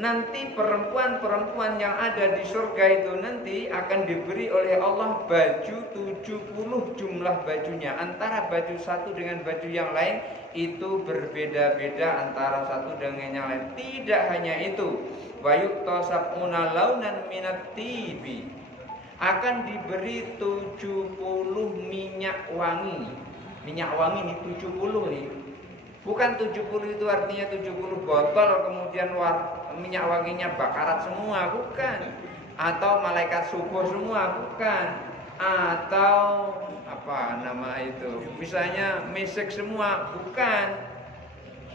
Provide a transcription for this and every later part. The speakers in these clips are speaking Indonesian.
Nanti perempuan-perempuan yang ada di surga itu nanti akan diberi oleh Allah baju 70 jumlah bajunya. Antara baju satu dengan baju yang lain itu berbeda-beda antara satu dengan yang lain. Tidak hanya itu, wa yuktasabuna launan minat tibi, akan diberi 70 minyak wangi. Minyak wangi ini 70 nih. Bukan 70 itu artinya 70 botol kemudian minyak wanginya bakarat semua, bukan. Atau malaikat subuh semua, bukan. Atau apa nama itu, misalnya misik semua, bukan.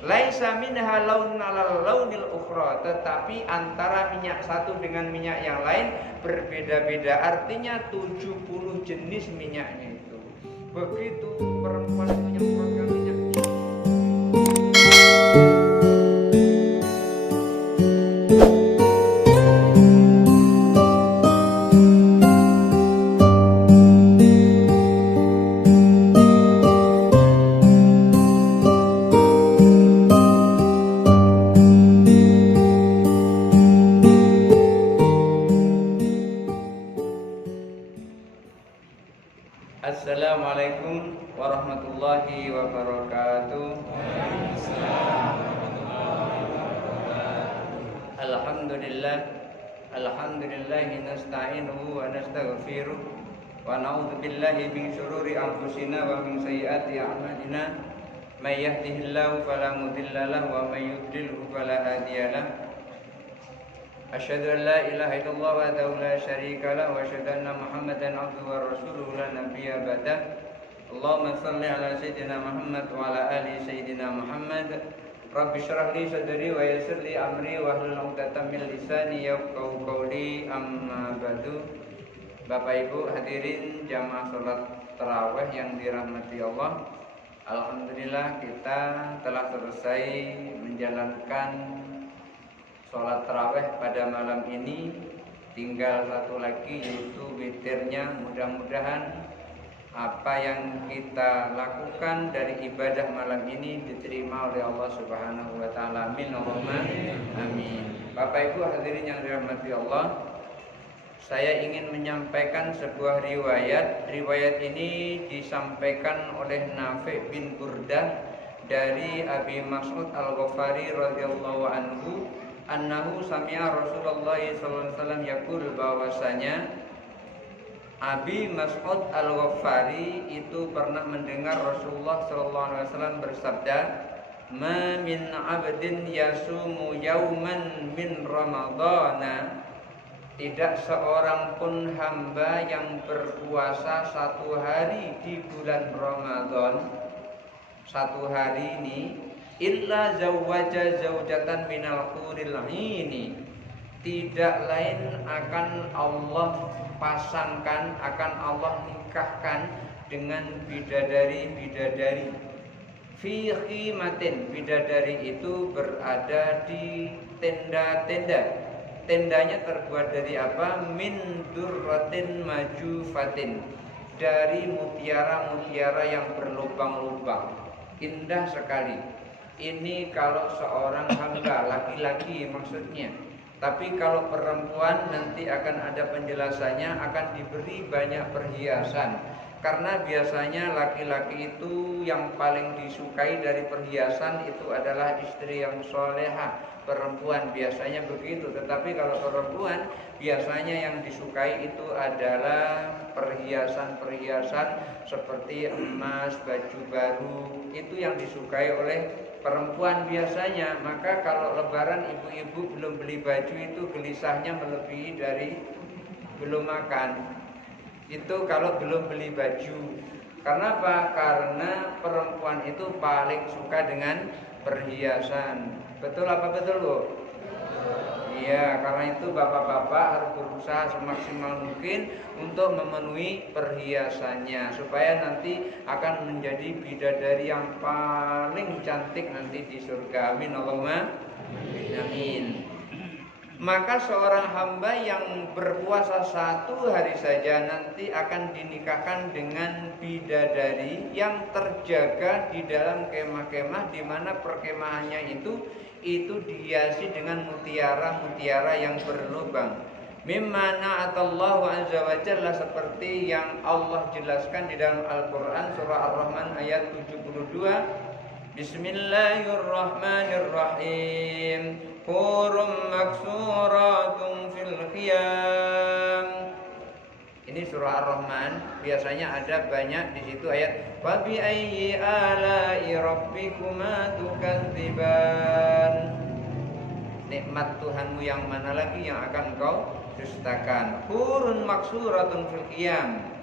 Laisa minha laun ala launil ukhra, tetapi antara minyak satu dengan minyak yang lain berbeda-beda. Artinya 70 jenis minyaknya itu. Begitu perempuan itu menyemprotkan minyak. Assalamualaikum warahmatullahi wabarakatuh. Alhamdulillah, alhamdulillahi nasta'inuhu wa nastaghfiruh wa na'udzu billahi min syururi anfusina wa min sayyiati a'malina. May yahdihillahu fala mudilla lahu wa may yudlilhu fala hadiyalah. Asyhadu an la ilaha illallah wahdahu la syarika lahu wa asyhadu anna Muhammadan abduhu wa rasuluhu la nabiyya ba'dah. Allahumma shalli ala sayyidina Muhammad wa ala ali sayyidina Muhammad. Rabbi shrah li sadri wa yassir li amri wa hlul 'uqdatam min lisani yafqahu qawli, amma ba'du. Bapak Ibu hadirin jamaah salat tarawih yang dirahmati Allah. Alhamdulillah kita telah selesai menjalankan sholat tarawih pada malam ini. Tinggal satu lagi yaitu witirnya. Mudah-mudahan apa yang kita lakukan dari ibadah malam ini diterima oleh Allah Subhanahu wa taala. Amin Allahumma amin. Bapak Ibu hadirin yang dirahmati Allah, saya ingin menyampaikan sebuah riwayat. Riwayat ini disampaikan oleh Nafi' bin Burdah dari Abi Mas'ud Al-Ghafari radhiyallahu anhu, annahu sami'a Rasulullah sallallahu alaihi wasallam yaqul, bahwasanya Abi Mas'ud Al-Ghafari itu pernah mendengar Rasulullah sallallahu alaihi wasallam bersabda, "Ma min 'abdin yasumu yauman min Ramadhana." Tidak seorang pun hamba yang berpuasa satu hari di bulan Ramadan, satu hari ini, illa zawwaja zaujatan minal huril 'aini, tidak lain akan Allah pasangkan, akan Allah nikahkan dengan bidadari-bidadari. Fi khimatin, bidadari itu berada di tenda-tenda. Tendanya terbuat dari apa? Min durratin majufatin, dari mutiara-mutiara yang berlubang-lubang. Indah sekali. Ini kalau seorang hamba, laki-laki maksudnya. Tapi kalau perempuan nanti akan ada penjelasannya, akan diberi banyak perhiasan. Karena biasanya laki-laki itu yang paling disukai dari perhiasan itu adalah istri yang solehah. Perempuan biasanya begitu. Tetapi kalau perempuan biasanya yang disukai itu adalah perhiasan-perhiasan seperti emas, baju baru. Itu yang disukai oleh perempuan biasanya. Maka kalau lebaran ibu-ibu belum beli baju itu gelisahnya melebihi dari belum makan. Itu kalau belum beli baju. Karena apa? Karena perempuan itu paling suka dengan perhiasan. Betul apa betul, Bu? Iya, karena itu bapak-bapak harus berusaha semaksimal mungkin untuk memenuhi perhiasannya, supaya nanti akan menjadi bidadari yang paling cantik nanti di surga. Amin Allahumma amin. maka seorang hamba yang berpuasa 1 hari saja nanti akan dinikahkan dengan bidadari yang terjaga di dalam kemah-kemah, di mana perkemahannya itu dihiasi dengan mutiara-mutiara yang berlubang. Mimma na'atallahu azza wa jalla, seperti yang Allah jelaskan di dalam Al-Quran surah Ar-Rahman ayat 72. Bismillahirrahmanirrahim. Hurum maksuratun fil khiyam. Ini surah Ar-Rahman, biasanya ada banyak di situ ayat wa bi ayyi ala'i rabbikuma tukadziban. Nikmat Tuhanmu yang mana lagi yang akan kau dustakan? Hurun maksuratun fil khiyam.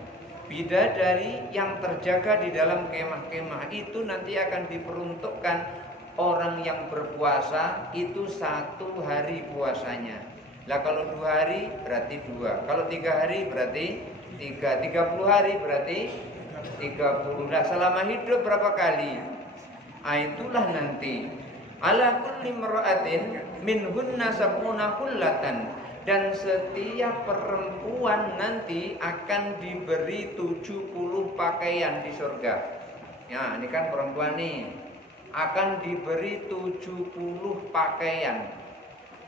Bidadari yang terjaga di dalam kemah-kemah itu nanti akan diperuntukkan orang yang berpuasa itu 1 hari puasanya. Lah kalau 2 hari berarti 2. Kalau 3 hari berarti 3. 30 hari berarti 30. Lah selama hidup berapa kali? Itulah nanti. Ala kulli mar'atin minhunna sab'una kullatan. Dan setiap perempuan nanti akan diberi 70 pakaian di surga. Ya, ini kan perempuan nih. Akan diberi 70 pakaian.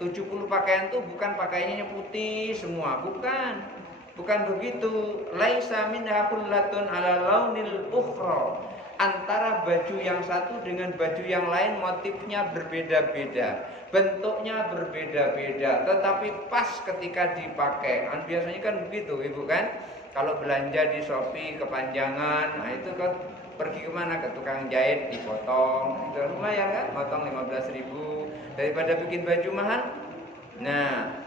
70 pakaian itu bukan pakaiannya putih semua, bukan. Bukan begitu. Laisa minha kullatun ala launil ukhra. Antara baju yang satu dengan baju yang lain motifnya berbeda-beda, bentuknya berbeda-beda, tetapi pas ketika dipakai. Biasanya kan begitu, Ibu kan? Kalau belanja di Shopee kepanjangan, nah itu kan pergi kemana? Ke tukang jahit, dipotong. Itu lumayan kan? Potong 15.000 daripada bikin baju mahal. Nah,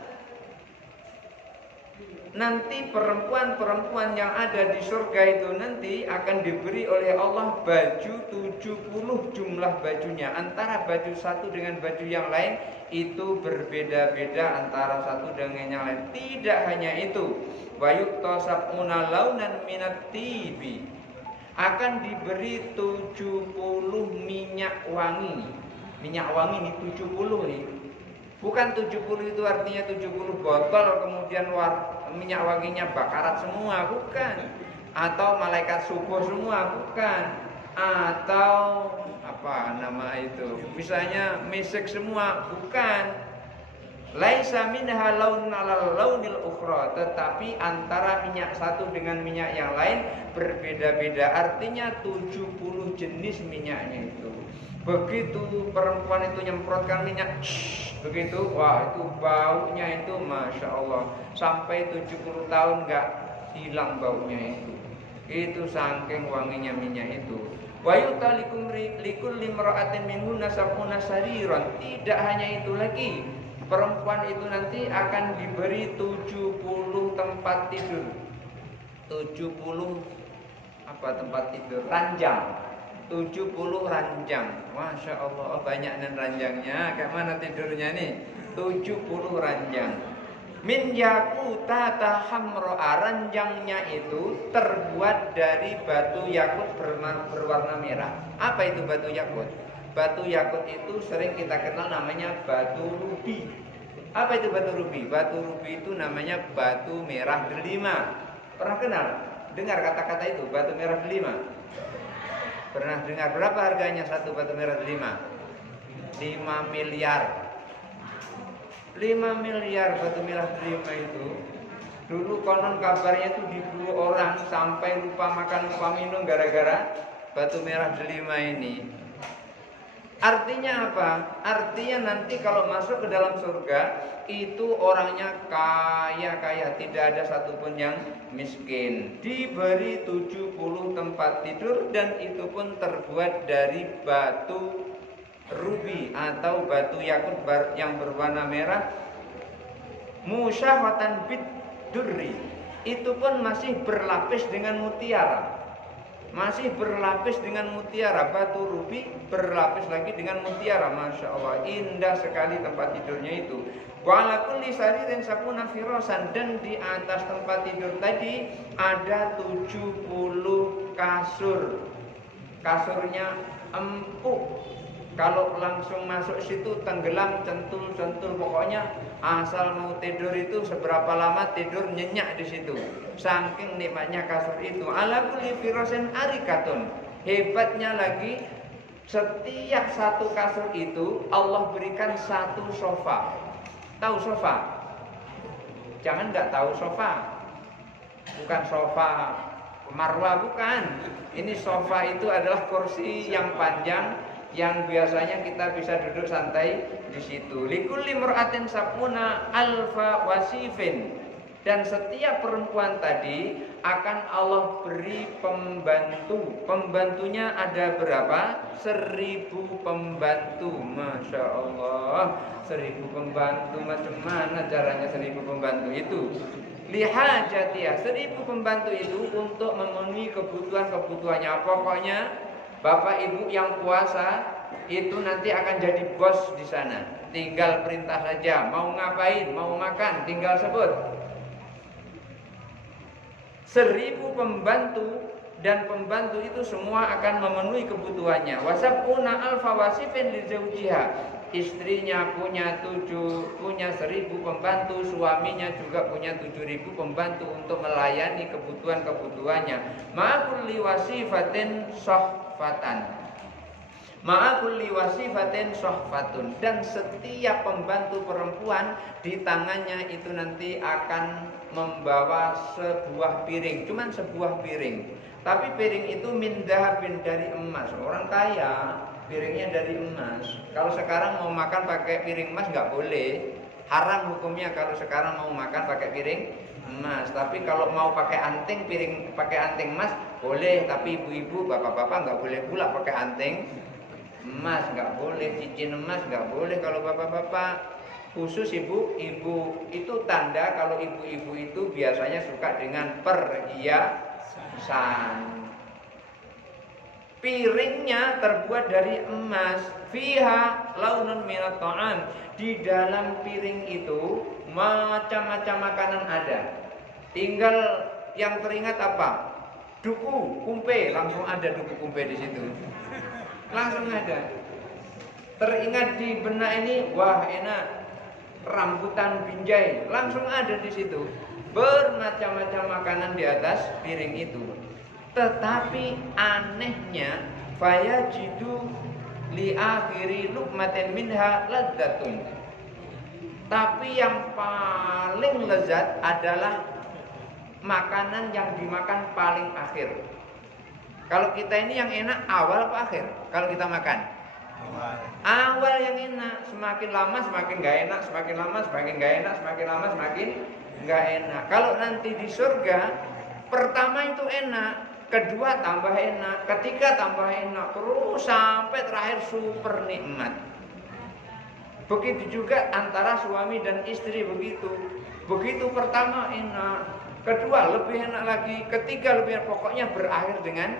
nanti perempuan-perempuan yang ada di surga itu nanti akan diberi oleh Allah baju 70 jumlah bajunya. Antara baju satu dengan baju yang lain itu berbeda-beda antara satu dengan yang lain. Tidak hanya itu, wayuktasabuna launan minat tibi, akan diberi 70 minyak wangi. Minyak wangi ini 70 nih. Bukan 70 itu artinya 70 botol kemudian minyak wanginya bakarat semua, bukan. Atau malaikat subuh semua, bukan. Atau apa nama itu? Misalnya misik semua, bukan. Laisa minha laun ala launil ukhra, tetapi antara minyak satu dengan minyak yang lain berbeda-beda. Artinya 70 jenis minyaknya itu. Begitu perempuan itu nyemprotkan minyak, begitu, wah itu baunya itu Masya Allah, sampai 70 tahun gak hilang baunya itu. Itu saking wanginya minyak itu. Wa yutalikum likul limra'atin minhunna sab'una sariran. Tidak hanya itu lagi, perempuan itu nanti akan diberi 70 tempat tidur. 70 tempat tidur? Ranjang. 70 ranjang. Masya Allah, banyak nih ranjangnya. Kayak mana tidurnya nih? 70 ranjang. Min yakutata hamro'a. Ranjangnya itu terbuat dari batu yakut berwarna merah. Apa itu batu yakut? Batu yakut itu sering kita kenal namanya batu rubi. Apa itu batu rubi? Batu rubi itu namanya batu merah delima. Pernah kenal? Dengar kata-kata itu, batu merah delima? Pernah dengar berapa harganya satu batu merah delima? 5 miliar. 5 miliar batu merah delima itu. Dulu konon kabarnya itu diburu orang sampai lupa makan lupa minum gara-gara batu merah delima ini. Artinya apa? Artinya nanti kalau masuk ke dalam surga itu orangnya kaya-kaya, tidak ada satupun yang miskin. Diberi 70 tempat tidur dan itu pun terbuat dari batu rubi atau batu yakut yang berwarna merah. Musyahwatan bid-durri, itu pun masih berlapis dengan mutiara. Masih berlapis dengan mutiara. Batu rubi berlapis lagi dengan mutiara. Masya Allah, indah sekali tempat tidurnya itu. Wa ala kulli saririn sab'una firasan. Dan di atas tempat tidur tadi ada 70 kasur. Kasurnya empuk. Kalau langsung masuk situ tenggelam, centul, pokoknya asal mau tidur itu seberapa lama tidur nyenyak di situ. Saking nikmatnya kasur itu. Ala kulli firasin arikatun. Hebatnya lagi, setiap satu kasur itu Allah berikan satu sofa. Tahu sofa? Jangan nggak tahu sofa. Bukan sofa marwah, bukan. Ini sofa itu adalah kursi yang panjang yang biasanya kita bisa duduk santai di situ. Likulli mar'atin sapuna alfa wasifin. Dan setiap perempuan tadi akan Allah beri pembantu. Pembantunya ada berapa? 1000 pembantu. Masya Allah, 1000 pembantu. Macam mana caranya 1000 pembantu itu? Lihajatiyah, 1000 pembantu itu untuk memenuhi kebutuhan-kebutuhannya. Pokoknya Bapak Ibu yang puasa itu nanti akan jadi bos di sana. Tinggal perintah saja, mau ngapain, mau makan, tinggal sebut. 1000 pembantu, dan pembantu itu semua akan memenuhi kebutuhannya. Wasabuna alfa wasifin li zawjiha. Istrinya punya 1000 pembantu, suaminya juga punya 7000 pembantu untuk melayani kebutuhan-kebutuhannya. Ma'akulli wasifatin sohfatan. Ma'akulli wasifatin sohfatun. Dan setiap pembantu perempuan di tangannya itu nanti akan membawa sebuah piring. Cuman sebuah piring. Tapi piring itu min dahabin, dari emas. Orang kaya piringnya dari emas. Kalau sekarang mau makan pakai piring emas nggak boleh. Haram hukumnya kalau sekarang mau makan pakai piring emas. Tapi kalau mau pakai anting, piring pakai anting emas boleh. Tapi ibu-ibu, bapak-bapak nggak boleh pula pakai anting emas, nggak boleh. Cincin emas nggak boleh kalau bapak-bapak. Khusus ibu-ibu itu tanda kalau ibu-ibu itu biasanya suka dengan perhiasan. Piringnya terbuat dari emas. Fiha launun minat ta'am. Di dalam piring itu macam-macam makanan ada. Tinggal yang teringat apa? Duku, kumpe, langsung ada duku kumpe di situ. Langsung ada. Teringat di benak ini, wah enak, rambutan binjai, langsung ada di situ. Bermacam-macam makanan di atas piring itu. Tetapi anehnya, fayajidu li akhiri luqmatin minha ladzatun. Tapi yang paling lezat adalah makanan yang dimakan paling akhir. Kalau kita ini yang enak awal apa akhir? Kalau kita makan awal yang enak. Semakin lama semakin gak enak, semakin lama semakin gak enak, semakin lama semakin gak enak. Kalau nanti di surga, pertama itu enak, kedua tambah enak, ketiga tambah enak, terus sampai terakhir super nikmat. Begitu juga antara suami dan istri begitu. Begitu pertama enak, kedua lebih enak lagi, ketiga lebih enak, pokoknya berakhir dengan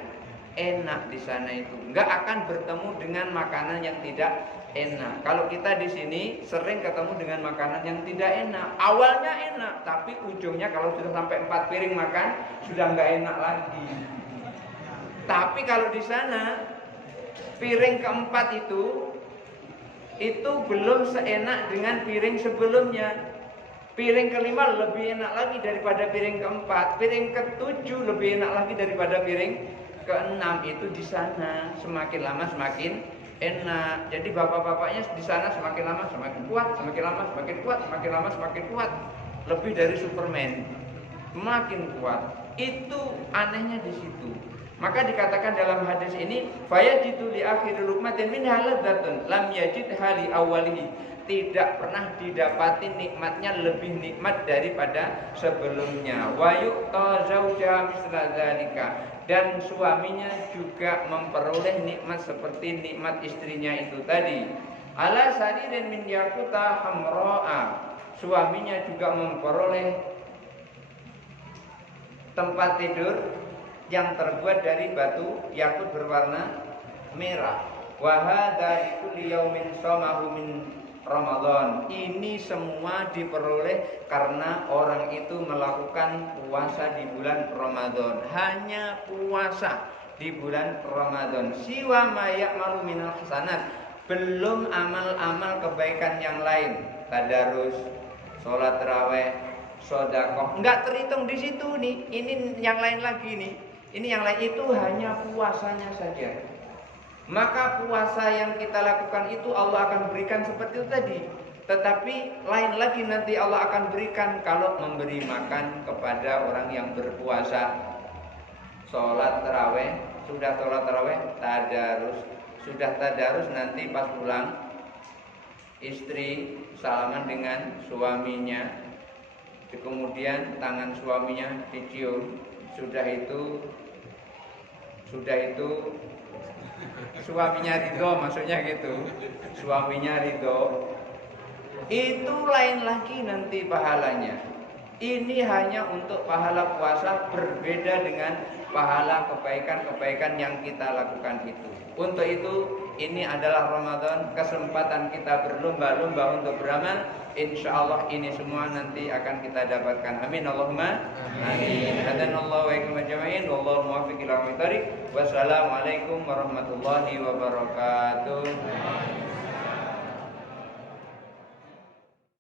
enak di sana itu. Enggak akan bertemu dengan makanan yang tidak enak. Kalau kita di sini sering ketemu dengan makanan yang tidak enak. Awalnya enak, tapi ujungnya kalau sudah sampai 4 piring makan sudah enggak enak lagi. Tapi kalau di sana piring keempat itu belum seenak dengan piring sebelumnya. Piring kelima lebih enak lagi daripada piring keempat. Piring ketujuh lebih enak lagi daripada piring keenam. Itu di sana semakin lama semakin enak. Jadi bapak-bapaknya di sana semakin lama semakin kuat, semakin lama semakin kuat, semakin lama semakin kuat. Lebih dari Superman, semakin kuat. Itu anehnya di situ. Maka dikatakan dalam hadis ini, fayajidu li akhir luqmatin minha ladzatun lam yajidha li awwalihi. Tidak pernah didapati nikmatnya lebih nikmat daripada sebelumnya. Wa yu'ta zaujaha misla dzalika. Dan suaminya juga memperoleh nikmat seperti nikmat istrinya itu tadi. Ala saririn min yaquta hamra'a. Suaminya juga memperoleh tempat tidur yang terbuat dari batu yakut berwarna merah. Wa hadza likulli yaumin shamahu min Ramadan. Ini semua diperoleh karena orang itu melakukan puasa di bulan Ramadan. Hanya puasa di bulan Ramadan. Siwa ma ya'malu minal hasanat. Belum amal-amal kebaikan yang lain, tadarus, sholat taraweh, sedekah, enggak terhitung di situ nih. Ini yang lain lagi nih. Ini yang lain itu hanya puasanya saja. Maka puasa yang kita lakukan itu Allah akan berikan seperti itu tadi. Tetapi lain lagi nanti Allah akan berikan kalau memberi makan kepada orang yang berpuasa. Sholat taraweh, sudah sholat taraweh, tadarus. Sudah tadarus nanti pas pulang, istri salaman dengan suaminya. Kemudian tangan suaminya dicium. Sudah itu suaminya ridho, maksudnya gitu. Suaminya ridho. Itu lain lagi nanti pahalanya. Ini hanya untuk pahala puasa, berbeda dengan pahala kebaikan-kebaikan yang kita lakukan itu. Untuk itu, ini adalah Ramadan, kesempatan kita berlomba-lomba untuk beramal. Insya Allah ini semua nanti akan kita dapatkan. Amin Allahumma amin. Hadanallahu wa iyyakum ajma'in. Wallahu muwaffiq ila aqwamit thoriq. Wassalamualaikum warahmatullahi wabarakatuh.